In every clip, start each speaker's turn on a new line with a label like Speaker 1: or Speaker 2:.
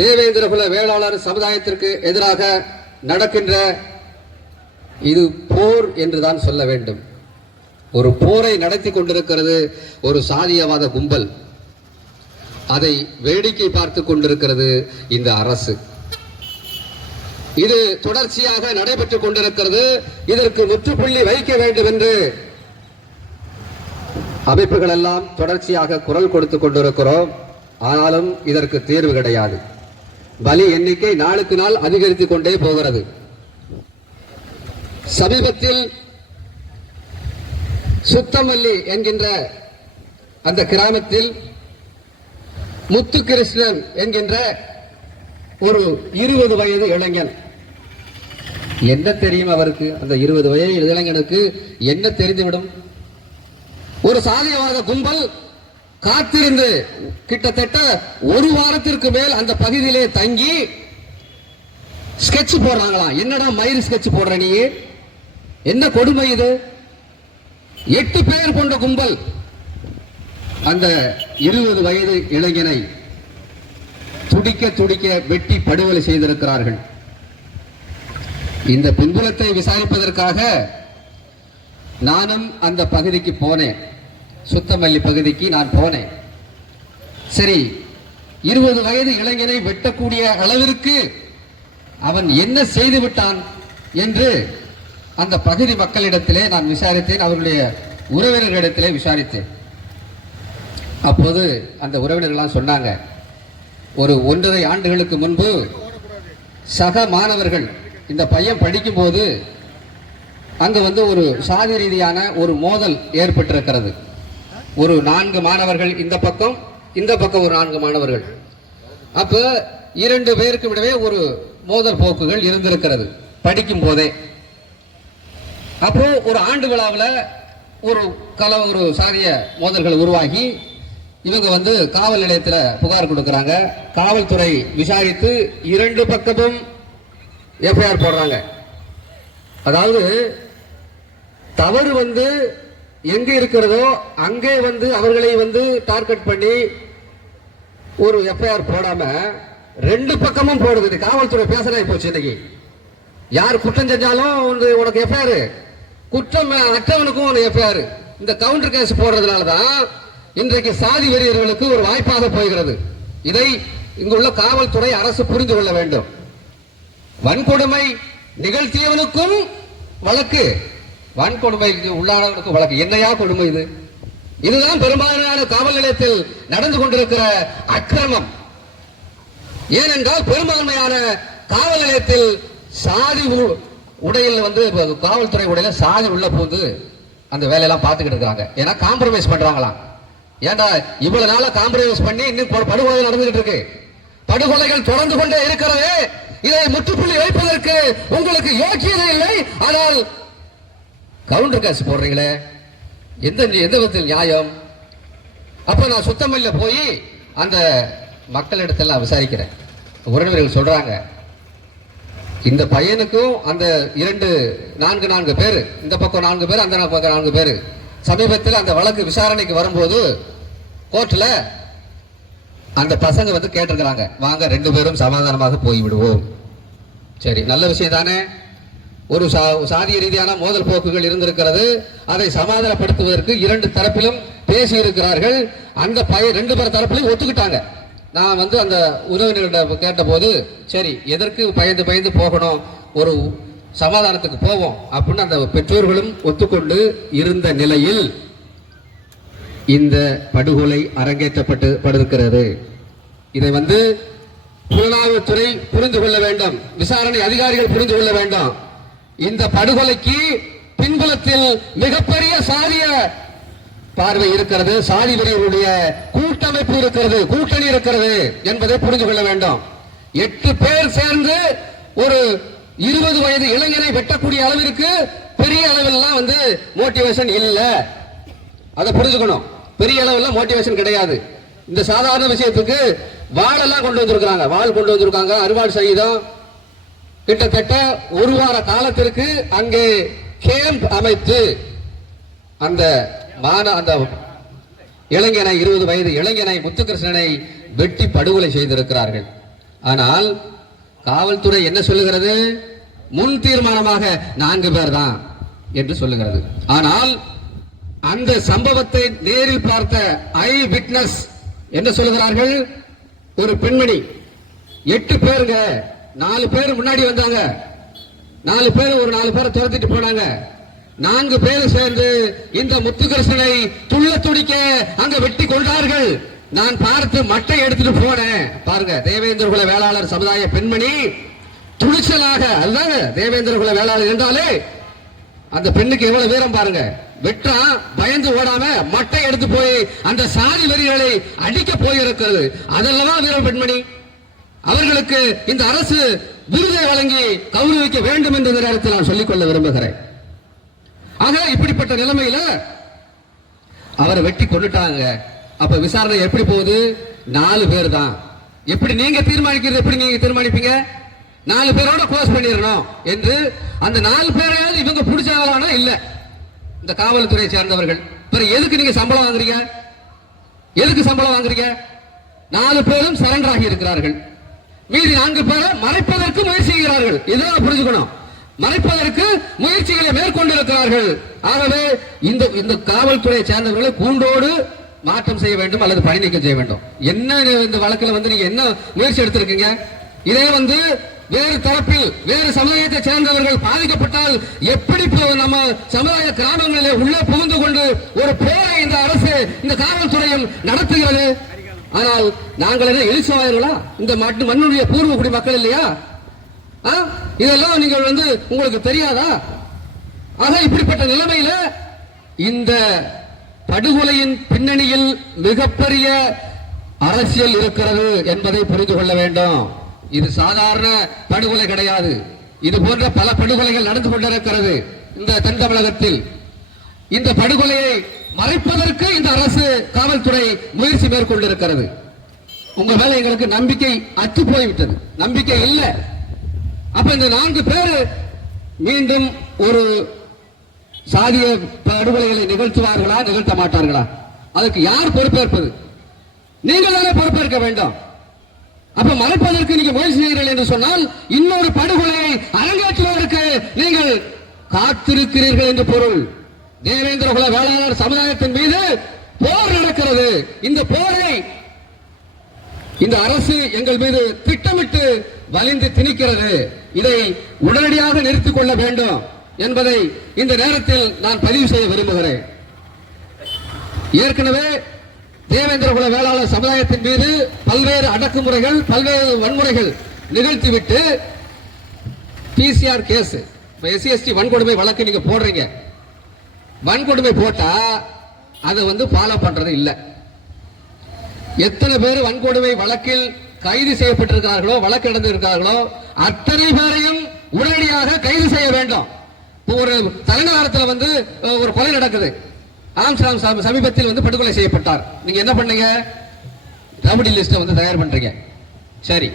Speaker 1: தேவேந்திரகுல வேளாளர் சமுதாயத்திற்கு எதிராக நடக்கின்ற இது போர் என்றுதான் சொல்ல வேண்டும். ஒரு போரை நடத்தி கொண்டிருக்கிறது ஒரு சாதியவாத கும்பல். அதை வேடிக்கை பார்த்து கொண்டிருக்கிறது இந்த அரசு. இது தொடர்ச்சியாக நடைபெற்றுக் கொண்டிருக்கிறது. இதற்கு முற்றுப்புள்ளி வைக்க வேண்டும் என்று அமைப்புகள் எல்லாம் தொடர்ச்சியாக குரல் கொடுத்துக் கொண்டிருக்கிறோம். ஆனாலும் இதற்கு தீர்வு கிடையாது. பலி எண்ணிக்கை நாளுக்கு நாள் அதிகரித்துக் கொண்டே போகிறது. சமீபத்தில் சுத்தமல்லி என்கின்ற அந்த கிராமத்தில் முத்துகிருஷ்ணன் என்கின்ற ஒரு இருபது வயது இளைஞன். என்ன தெரியும் அவருக்கு? அந்த இருபது வயது இளைஞனுக்கு என்ன தெரிந்துவிடும்? ஒரு சாதியவாத கும்பல் காத்திருந்து கிட்டத்தட்ட ஒரு வாரத்திற்கு மேல் அந்த பகுதியிலே தங்கி ஸ்கெட்ச் போடுறாங்களாம் என்னடா மயில் ஸ்கெட்ச் போடுற நீ? என்ன கொடுமை இது? எட்டு பேர் கொண்ட கும்பல். அந்த இருபது வயது இளைஞனை துடிக்க துடிக்க வெட்டி படுகொலை செய்திருக்கிறார்கள். இந்த பின்புலத்தை விசாரிப்பதற்காக நானும் அந்த பகுதிக்கு போனேன். சுத்தமல்லி பகுதிக்கு நான் போனேன். சரி இருபது வயது இளைஞனை வெட்டக்கூடிய அளவிற்கு அவன் என்ன செய்து விட்டான் என்று அந்த பகுதி மக்களிடத்திலே நான் விசாரித்தேன் அவருடைய உறவினர்களிடத்திலே விசாரித்தேன். அப்போது அந்த உறவினர்கள்லாம் சொன்னாங்க ஒரு ஒன்றரை ஆண்டுகளுக்கு முன்பு சக மாணவர்கள் இந்த பையன் படிக்கும்போது அங்கே வந்து ஒரு சாதி ரீதியான ஒரு மோதல் ஏற்பட்டிருக்கிறது. ஒரு நான்கு மாணவர்கள் இந்த பக்கம் இந்த பக்கம் ஒரு நான்கு மாணவர்கள். அப்போ இரண்டு பேருக்கு விடவே ஒரு மோதல் போக்குகள் இருந்திருக்கிறது படிக்கும் போதே அப்புறம் ஒரு ஆண்டு விழாவில் ஒரு கல ஒரு சாரிய மோதல்கள் உருவாகி இவங்க வந்து காவல் நிலையத்தில் புகார் கொடுக்குறாங்க. காவல்துறை விசாரித்து இரண்டு பக்கமும் எஃப்ஐஆர் போடுறாங்க. அதாவது தவறு வந்து எங்க இருக்கிறதோ அங்கே வந்து அவர்களை வந்து டார்கெட் பண்ணி ஒரு எஃப்ஐஆர் போடாம ரெண்டு பக்கமும் போடுது. காவல்துறை பேசுறா போச்சு இன்னைக்கு. யார் குற்றம் செஞ்சாலும் உனக்கு எஃப்ஐஆர் குற்றம் அற்றவனுக்கும் உனக்கு எஃப்ஐஆர் இந்த கவுண்டர் கேஸ் போடுறதுனால தான் இன்றைக்கு சாதி வெறியர்களுக்கு ஒரு வாய்ப்பாக போகிறது. இதை இங்குள்ள காவல்துறை அரசு புரிந்து கொள்ள வேண்டும். வன்கொடுமை நிகழ்த்தியவனுக்கும் வழக்கு. வன்கொடுமைக்கு உள்ளானவர்களுக்கு வழக்கு. என்னையா கொடுமை இது? இதுதான் பெரும்பாலான காவல் நிலையத்தில் நடந்து கொண்டிருக்கிற அக்கிரமம். ஏனென்றால் பெரும்பான்மையான காவல் நிலையத்தில் சாதி உ- உடையில் வந்து காவல்துறை உடையில சாதி உள்ள போது அந்த வேலையெல்லாம் பார்த்துக்கிட்டு இருக்காங்க ஏன்னா காம்ப்ரமைஸ் பண்றாங்களாம். ஏண்டா இவ்வளவு நாளா காம்ப்ரமைஸ் பண்ணி இன்னும் படுகொலை நடந்துகிட்டு இருக்கு. படுகொலைகள் தொடர்ந்து கொண்டே இருக்கிறது. இதை முற்றுப்புள்ளி வைப்பதற்கு உங்களுக்கு யோக்கியதை இல்லை. ஆனால் கவுண்டர் காசு போடுறீங்களே? எந்த எந்த விதத்தில் நியாயம்? அப்போ நான் சுத்தமில்ல போய் அந்த மக்களிடத்தெல்லாம் விசாரிக்கிறேன். உறவினர்கள் சொல்கிறாங்க இந்த பையனுக்கும் அந்த இரண்டு நான்கு நான்கு பேர் இந்த பக்கம் நான்கு பேர் அந்த பக்கம் நான்கு பேர் சமீபத்தில் அந்த வழக்கு விசாரணைக்கு வரும்போது கோர்ட்டில் அந்த பசங்க வந்து கேட்டிருக்கிறாங்க. வாங்க ரெண்டு பேரும் சமாதானமாக போய் விடுவோம் சரி நல்ல விஷயம் தானே ஒரு சா- சாதிய ரீதியான மோதல் போக்குகள் இருந்திருக்கிறது. அதை சமாதானப்படுத்துவதற்கு இரண்டு தரப்பிலும் பேசி இருக்கிறார்கள் அந்த பய ரெண்டு பேர் தரப்பிலையும் ஒத்துக்கிட்டாங்க. நான் வந்து அந்த உறவினர்கிட்ட கேட்டபோது சரி எதற்கு பயந்து பயந்து போகணும்? ஒரு சமாதானத்துக்கு போவோம் அப்படின்னு அந்த பெற்றோர்களும் ஒத்துக்கொண்டு இருந்த நிலையில் இந்த படுகொலை அரங்கேற்றப்பட்டு படுகிறது இதை வந்து புலனாய்வுத்துறை புரிந்து கொள்ள வேண்டும். விசாரணை அதிகாரிகள் புரிந்து கொள்ள வேண்டும். இந்த படுகொலைக்கு பின்புலத்தில் மிகப்பெரிய சாதிய பார்வை இருக்கிறது. சாதி வெறியருடைய கூட்டமைப்பு இருக்கிறது. கூட்டணி இருக்கிறது என்பதை புரிந்து கொள்ள வேண்டும். எட்டு பேர் சேர்ந்து ஒரு இருபது வயது இளைஞரை வெட்டக்கூடிய அளவிற்கு பெரிய அளவில்லாம் வந்து மோட்டிவேஷன் இல்லை. அதை புரிஞ்சுக்கணும். பெரிய அளவில் மோட்டிவேஷன் கிடையாது. இந்த சாதாரண விஷயத்துக்கு வாளெல்லாம் கொண்டு வந்திருக்காங்க வாள் கொண்டு வந்திருக்காங்க. அறுவாள் சகிதம் கிட்டத்தட்ட ஒரு வார காலத்திற்கு அங்கே கேம்ப் அமைத்து அந்த மான அந்த இளைஞனை இருபது வயது இளைஞனை முத்துகிருஷ்ணனை வெட்டி படுகொலை செய்திருக்கிறார்கள். ஆனால் காவல்துறை என்ன சொல்லுகிறது? முன் தீர்மானமாக நான்கு பேர் தான் என்று சொல்லுகிறது. ஆனால் அந்த சம்பவத்தை நேரில் பார்த்த ஐ விட்னஸ் என்ன சொல்லுகிறார்கள்? ஒரு பெண்மணி எட்டு பேருங்க. நாலு பேர் முன்னாடி வந்தாங்க. நாலு பேர் ஒரு நாலு பேரை துரத்திட்டு போனாங்க. நான்கு பேர் சேர்ந்து இந்த முத்துகிருஷ்ணனை துள்ள துடிக்க அங்க வெட்டி கொண்டார்கள் நான் பார்த்து மட்டை எடுத்துட்டு போனேன். பாருங்க தேவேந்திர குல வேளாளர் சமுதாய பெண்மணி துணிச்சலாக அதுதாங்க தேவேந்திர குல வேளாளர் என்றாலே அந்த பெண்ணுக்கு எவ்வளவு வீரம் பாருங்க. வெற்றா பயந்து ஓடாம மட்டை எடுத்து போய் அந்த சாதி வெறிகளை அடிக்க போயிருக்கிறது. அதெல்லாம் வீரம் பெண்மணி? அவர்களுக்கு இந்த அரசு விருதை வழங்கி கௌரவிக்க வேண்டும் என்ற நேரத்தில் நான் சொல்லிக்கொள்ள விரும்புகிறேன். ஆக இப்படிப்பட்ட நிலைமையில அவரை வெட்டி கொண்டுட்டாங்க அப்ப விசாரணை எப்படி போகுது? நாலு பேர் தான் எப்படி நீங்க தீர்மானிக்கிறது எப்படி நீங்க தீர்மானிப்பீங்க? நாலு பேரோட க்ளோஸ் பண்ணிடணும் என்று அந்த நாலு பேரையாவது இவங்க பிடிச்சாங்களானா இல்ல. இந்த காவல்துறையை சேர்ந்தவர்கள். பிறகு எதுக்கு நீங்க சம்பளம் வாங்குறீங்க? எதுக்கு சம்பளம் வாங்குறீங்க? நாலு பேரும் சரண்டர் ஆகி இருக்கிறார்கள். மீதி நான்கு பேரை மறைப்பதற்கு முயற்சி செய்கிறார்கள். இதெல்லாம் புரிஞ்சுக்கணும். மறைப்பதற்கு முயற்சிகளை மேற்கொண்டிருக்கிறார்கள். ஆகவே இந்த இந்த காவல்துறையை சேர்ந்தவர்களை கூண்டோடு மாற்றம் செய்ய வேண்டும் அல்லது பணி நீக்கம் செய்ய வேண்டும். என்ன இந்த வழக்கில் வந்து நீங்க என்ன முயற்சி எடுத்திருக்கீங்க? இதே வந்து வேறு தரப்பில் வேறு சமுதாயத்தை சேர்ந்தவர்கள் பாதிக்கப்பட்டால் எப்படி நம்ம சமுதாய கிராமங்களிலே உள்ளே புகுந்து கொண்டு ஒரு போரை இந்த அரசு இந்த காவல்துறையும் நடத்துகிறது? ஆனால் நாங்கள் என்ன எலிசவாயர்களா இந்த மாட்டு மண்ணுடைய பூர்வ குடி மக்கள் இல்லையா? ஆ? இதெல்லாம் நீங்கள் வந்து உங்களுக்கு தெரியாதா? ஆக இப்படிப்பட்ட நிலைமையில இந்த படுகொலையின் பின்னணியில் மிகப்பெரிய அரசியல் இருக்கிறது என்பதை புரிந்து கொள்ள வேண்டும். இது சாதாரண படுகொலை கிடையாது. இது போன்ற பல படுகொலைகள் நடந்து கொண்டிருக்கிறது இந்த தென் தமிழகத்தில். இந்த படுகொலையை மறைப்பதற்கு இந்த அரசு காவல்துறை முயற்சி மேற்கொண்டிருக்கிறது. உங்க மேல எங்களுக்கு நம்பிக்கை அத்து போய்விட்டது. நம்பிக்கை இல்லை. அப்ப இந்த நான்கு பேர் மீண்டும் ஒரு சாதிய படுகொலைகளை நிகழ்த்துவார்களா நிகழ்த்த மாட்டார்களா? அதுக்கு யார் பொறுப்பேற்பது? நீங்கள் தானே பொறுப்பேற்க வேண்டும். அப்ப மறைப்பதற்கு நீங்க முயற்சி செய்கிறீர்கள் என்று சொன்னால் இன்னொரு படுகொலையை அரங்கேற்றுவதற்கு நீங்கள் காத்திருக்கிறீர்கள் என்று பொருள். தேவேந்திர குல வேளாளர் சமுதாயத்தின் மீது போர் நடக்கிறது. இந்த போரை இந்த அரசு எங்கள் மீது திட்டமிட்டு வலிந்து திணிக்கிறது. இதை உடனடியாக நிறுத்திக் கொள்ள வேண்டும் என்பதை இந்த நேரத்தில் நான் பதிவு செய்ய விரும்புகிறேன். ஏற்கனவே தேவேந்திர குல வேளாளர் சமுதாயத்தின் மீது பல்வேறு அடக்குமுறைகள் பல்வேறு வன்முறைகள் நிகழ்த்திவிட்டு பிசிஆர் கேஸ் எஸ்சிஎஸ்டி வன்கொடுமை வழக்கு நீங்க போடுறீங்க. வன்கொடுமை போட்டா அதை வந்து ஃபாலோ பண்றது இல்லை. எத்தனை பேர் வன்கொடுமை வழக்கில் கைது செய்யப்பட்டிருக்கிறார்களோ வழக்கு நடந்திருக்கிறார்களோ அத்தனை பேரையும் உடனடியாக கைது செய்ய வேண்டும். ஒரு தலைநகரத்தில் வந்து ஒரு கொலை நடக்குது. ஆம்ஸ்டாம் சமீபத்தில் வந்து படுகொலை செய்யப்பட்டார். நீங்க என்ன பண்ணீங்க? ரவுடி லிஸ்ட்டை வந்து தயார் பண்றீங்க. சரி.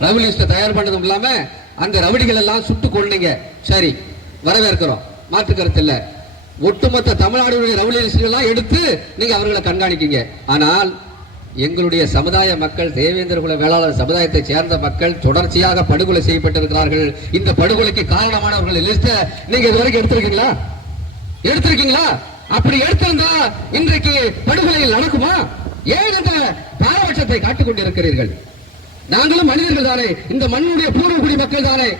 Speaker 1: ரவுடி லிஸ்ட்டை தயார் பண்ணதும் இல்லாம அந்த ரவுடிகள் எல்லாம் சுட்டு கொன்னீங்க சரி. வரவேற்கிறோம். மாற்று கருத்து இல்லை. ஒட்டுமொத்த தமிழ்நாடுடைய ரவுடி எல்லாம் எடுத்து நீங்க அவர்களை கண்காணிக்கீங்க. ஆனால் எங்களுடைய சமுதாய மக்கள் தேவேந்திர குல வேளாளர் சமுதாயத்தை சேர்ந்த மக்கள் தொடர்ச்சியாக படுகொலை செய்யப்பட்டிருக்கிறார்கள். இந்த படுகொலைக்கு காரணமானவர்கள் லிஸ்ட நீங்க இதுவரைக்கும் எடுத்திருக்கீங்களா? எடுத்திருக்கீங்களா? அப்படி எடுத்திருந்தா இன்றைக்கு படுகொலையில் நடக்குமா? ஏன் இந்த பாரபட்சத்தை காட்டிக் கொண்டிருக்கிறீர்கள்? நாங்களும் மனிதர்கள் தானே. இந்த மண்ணுடைய பூர்வகுடி மக்கள் தானே.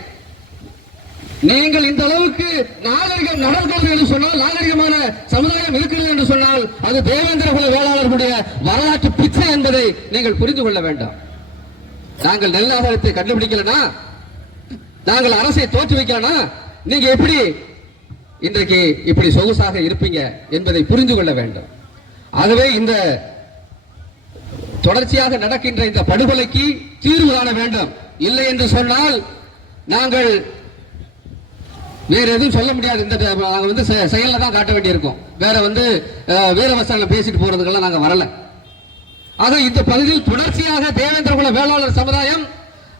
Speaker 1: நீங்கள் இந்த அளவுக்கு நாகரிகம் நடந்தது என்று சொன்னால் நாகரிகமான சமுதாயம் இருக்கிறது என்று சொன்னால் அது தேவேந்திர குல வேளாளர்களுடைய வரலாற்று பிச்சை என்பதை நீங்கள் புரிந்து கொள்ள வேண்டாம். நாங்கள் நெல்லாதாரத்தை கண்டுபிடிக்கலனா? நாங்கள் அரசை தோற்றுவிக்கலனா நீங்க எப்படி இன்றைக்கு இப்படி சொகுசாக இருப்பீங்க என்பதை புரிந்து கொள்ள வேண்டும். ஆகவே இந்த தொடர்ச்சியாக நடக்கின்ற இந்த படுகொலைக்கு தீர்வு காண வேண்டும். இல்லை என்று சொன்னால் நாங்கள் வேற எதுவும் சொல்ல முடியாது. இந்த நாங்கள் வந்து செ- தான் காட்ட வேண்டியிருக்கும். வேற வந்து அஹ், வீரவசனங்களை பேசிட்டு போறதுக்கெல்லாம் நாங்கள் வரல. ஆக இந்த பகுதியில் தொடர்ச்சியாக தேவேந்திர குல வேளாளர் சமுதாயம்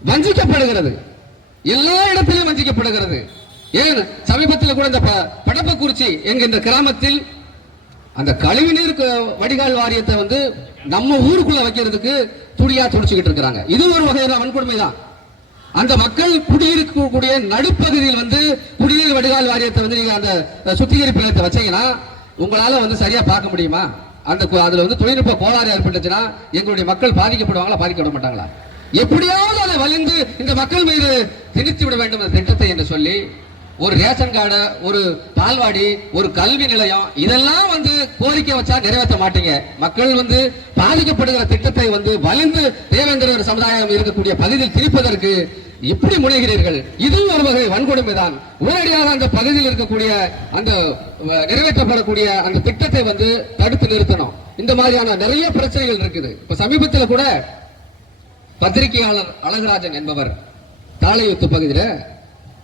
Speaker 1: வஞ்சிக்கப்படுகிறது. எல்லா இடத்திலும் வஞ்சிக்கப்படுகிறது. ஏன்? சமீபத்தில் கூட இந்த ப- படப்பக்குறிச்சி என்கின்ற கிராமத்தில் அந்த கழிவுநீர் வடிகால் வாரியத்தை வந்து நம்ம ஊருக்குள்ள வைக்கிறதுக்கு துடியா துடிச்சுக்கிட்டு இருக்கிறாங்க. இது ஒரு வகையான வன்கொடுமை தான் அந்த மக்கள் குடியிருக்கக்கூடிய நடுப்பகுதியில் வந்து குடிநீர் வடிகால் வாரியத்தை வந்து நீங்க அந்த சுத்திகரிப்பு நிலையத்தை வச்சீங்கன்னா உங்களால வந்து சரியா பார்க்க முடியுமா? அந்த கு- அதுல வந்து தொழில்நுட்ப கோளாறு ஏற்பட்டுச்சுன்னா எங்களுடைய மக்கள் பாதிக்கப்படுவாங்களா பாதிக்கப்பட மாட்டாங்களா? எப்படியாவது அதை வலிந்து இந்த மக்கள் மீது திணித்து விட வேண்டும் என்ற திட்டத்தை என்று சொல்லி ஒரு ரேஷன் கார்டு ஒரு பால்வாடி ஒரு கல்வி நிலையம் இதெல்லாம் வந்து கோரிக்கை வச்சா நிறைவேற்ற மாட்டீங்க. மக்கள் வந்து பாதிக்கப்படுகிற திட்டத்தை வந்து வலிந்து தேவேந்திரர் சமுதாயம் இருக்கக்கூடிய பகுதியில் திரிப்பதற்கு இப்படி முனைகிறீர்கள். இதுவும் ஒரு வகை வன்கொடுமை தான் உடனடியாக அந்த பகுதியில் இருக்கக்கூடிய அந்த நிறைவேற்றப்படக்கூடிய அந்த திட்டத்தை வந்து தடுத்து நிறுத்தணும். இந்த மாதிரியான நிறைய பிரச்சனைகள் இருக்குது. இப்ப சமீபத்தில் கூட பத்திரிகையாளர் அழகராஜன் என்பவர் தாளையுத்து பகுதியில்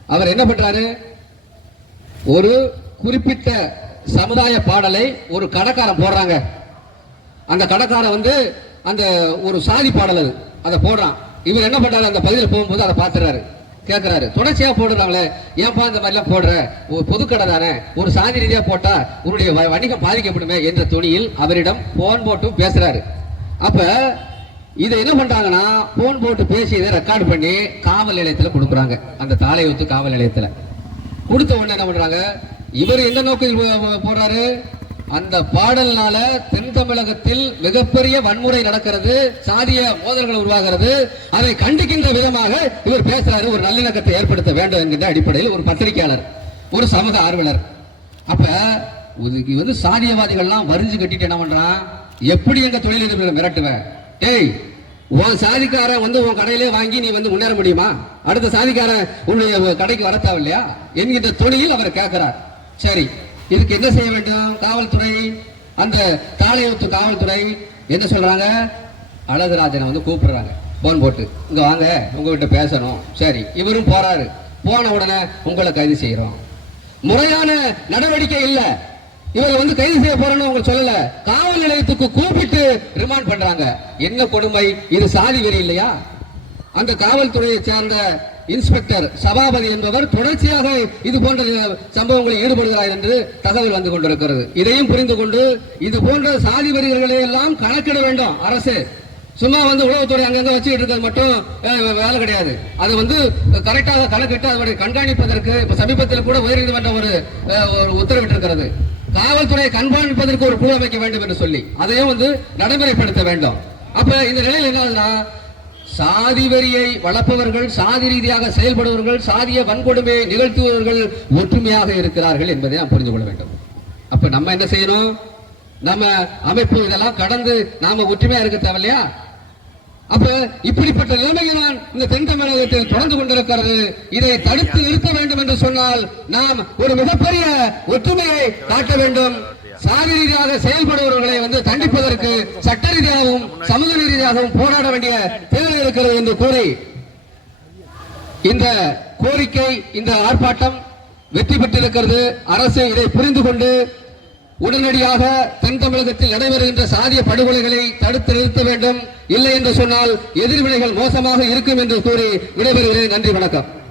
Speaker 1: அவர் என்ன பண்றாரு? ஒரு குறிப்பிட்ட சமுதாய பாடலை ஒரு கடைக்காரன் போடுறாங்க. அந்த கடைக்காரன் வந்து அந்த ஒரு சாதி பாடல் அது. அதை போடுறான். இவர் என்ன பண்றாரு? அந்த பகுதியில் போகும்போது அதை பார்த்துறாரு. கேட்கிறாரு தொடர்ச்சியா போடுறாங்களே. ஏன்பா இந்த மாதிரிலாம் போடுற? ஒரு பொதுக்கடை தானே. ஒரு சாதி ரீதியா போட்டா உன்னுடைய வ- வணிகம் பாதிக்கப்படுமே என்ற துணியில் அவரிடம் போன் போட்டும் பேசுறாரு. அப்ப இதை என்ன பண்றாங்கன்னா போன் போட்டு பேசி இதை ரெக்கார்ட் பண்ணி காவல் நிலையத்துல கொடுக்குறாங்க. அந்த தாளையொத்து காவல் நிலையத்துல. கொடுத்த உடனே என்ன பண்றாங்க? இவர் எந்த நோக்கத்தில் போடுறாரு அந்த பாடல்னால தென் தமிழகத்தில் மிகப்பெரிய வன்முறை நடக்கிறது சாதிய மோதல்கள் உருவாகிறது. அதை கண்டிக்கின்ற விதமாக இவர் பேசுறாரு. ஒரு நல்லிணக்கத்தை ஏற்படுத்த வேண்டும் என்கின்ற அடிப்படையில் ஒரு பத்திரிகையாளர் ஒரு சமூக ஆர்வலர். அப்ப இதுக்கு வந்து சாதியவாதிகள்லாம் வரிஞ்சு கட்டிட்டு என்ன பண்றான்? எப்படி எங்க தொழிலதிபர்களை மிரட்டுவேன் ஏய் உன் சாதிக்காரன் வந்து உன் கடையிலே வாங்கி நீ வந்து முன்னேற முடியுமா? அடுத்த சாதிக்காரன் உன்னுடைய கடைக்கு வர தேவையில்லையா என்கின்ற துணியில் அவர் கேட்கிறார். சரி இதுக்கு என்ன செய்ய வேண்டும்? காவல்துறை அந்த தாளையொத்து காவல்துறை என்ன சொல்றாங்க? அழகுராஜனை வந்து கூப்பிடுறாங்க. போன் போட்டு இங்க வாங்க உங்ககிட்ட பேசணும். சரி இவரும் போறாரு. போன உடனே உங்களை கைது செய்யறோம். முறையான நடவடிக்கை இல்லை. இவரை வந்து கைது செய்ய போறேன்னு உங்களுக்கு சொல்லல. காவல் நிலையத்துக்கு கூப்பிட்டு ரிமாண்ட் பண்றாங்க. என்ன கொடுமை? இது சாதி வெறி இல்லையா? அந்த காவல்துறையை சேர்ந்த இன்ஸ்பெக்டர் சபாபதி என்பவர் தொடர்ச்சியாக இது போன்ற சம்பவங்களில் ஈடுபடுகிறார் என்று தகவல் வந்து கொண்டிருக்கிறது. இதையும் புரிந்து கொண்டு இது போன்ற சாதி வெறியர்களை எல்லாம் கணக்கிட வேண்டும் அரசு. சும்மா வந்து உளவுத்துறை அங்கங்க வச்சுக்கிட்டு இருக்கிறது மட்டும் வேலை கிடையாது. அது வந்து கரெக்டாக கணக்கிட்டு அதனுடைய கண்காணிப்பதற்கு சமீபத்தில் கூட உயர்நீதிமன்றம் ஒரு ஒரு உத்தரவிட்டிருக்கிறது. காவல்துறையை கண்காணிப்பதற்கு ஒரு குழு அமைக்க வேண்டும் என்று சொல்லி அதையும் வந்து நடைமுறைப்படுத்த வேண்டும். அப்ப இந்த நிலையில் என்ன ஆகுதுன்னா சாதி வரியை வளர்ப்பவர்கள் சாதி ரீதியாக செயல்படுபவர்கள் சாதிய வன்கொடுமையை நிகழ்த்துபவர்கள் ஒற்றுமையாக இருக்கிறார்கள் என்பதை நாம் புரிந்து கொள்ள வேண்டும். அப்ப நம்ம என்ன செய்யணும்? நம்ம அமைப்பு இதெல்லாம் கடந்து நாம ஒற்றுமையா இருக்க தேவையில்லையா? அப்ப இப்படிப்பட்ட நிலைமைகள் தான் இந்த தென் தமிழகத்தில் தொடர்ந்து கொண்டிருக்கிறது. இதை தடுத்து நிறுத்த வேண்டும் என்று சொன்னால் நாம் ஒரு மிகப்பெரிய ஒற்றுமையை காட்ட வேண்டும். சாதி ரீதியாக செயல்படுபவர்களை வந்து தண்டிப்பதற்கு சட்ட ரீதியாகவும் சமூக ரீதியாகவும் போராட வேண்டிய தேவை இருக்கிறது என்று கூறி இந்த கோரிக்கை இந்த ஆர்ப்பாட்டம் வெற்றி பெற்றிருக்கிறது. அரசு இதை புரிந்து கொண்டு உடனடியாக தென் தமிழகத்தில் நடைபெறுகின்ற சாதிய படுகொலைகளை தடுத்து நிறுத்த வேண்டும். இல்லை என்று சொன்னால் எதிர்வினைகள் மோசமாக இருக்கும் என்று கூறி விடைபெறுகிறேன். நன்றி வணக்கம்.